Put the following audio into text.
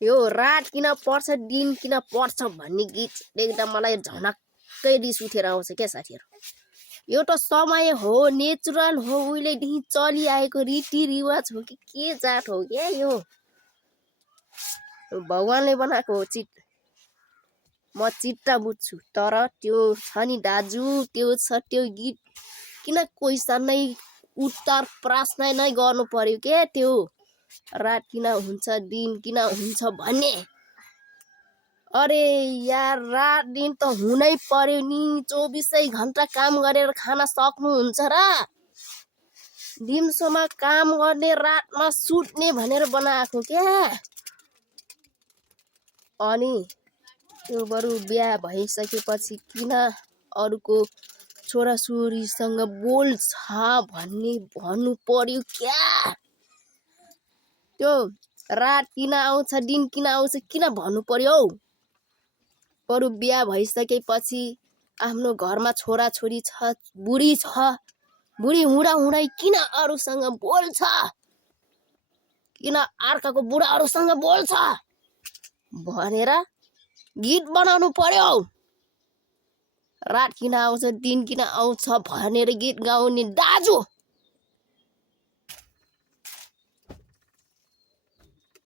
यो रात किन पर्छ दिन किन पर्छ भन्ने गीत देख्दा मलाई झनक्कै रिस उठेर आउँछ क्या साथीहरू। यो त समय हो, नेचुरल हो, उहिलेदेखि चलिआएको रीतिरिवाज हो कि के जात हो क्या यो। भगवानले बनाएको हो चिट, म चिट्टा बुझ्छु। तर त्यो छ नि दाजु, त्यो छ त्यो गीत किन क्वेसन नै उत्तर प्रश्न नै गर्नु पर्यो के त्यो। रात किन हुन्छ दिन किन हुन्छ भन्ने। अरे यार रात दिन त हुनै पर्यो नि, 24 घन्टा काम गरेर खान सक्नुहुन्छ र? दिउँसोमा काम गर्ने रातमा सुत्ने भनेर बनाएको क्या। अनि त्यो बरु बिहा भइसकेपछि किन अरूको छोराछोरीसँग बोल्छ भन्ने भन्नु पर्यो क्या। त्यो रात किन आउँछ दिन किन आउँछ किन भन्नु पर्यो हौ। बरु बिहा भइसकेपछि आफ्नो घरमा छोराछोरी छ, बुढी छ, बुढी हुँदै किन अरूसँग बोल्छ, किन अर्काको बुढाहरूसँग बोल्छ भनेर गीत बनाउनु पर्यो। रात किन आउँछ दिन किन आउँछ भनेर गीत गाउने दाजु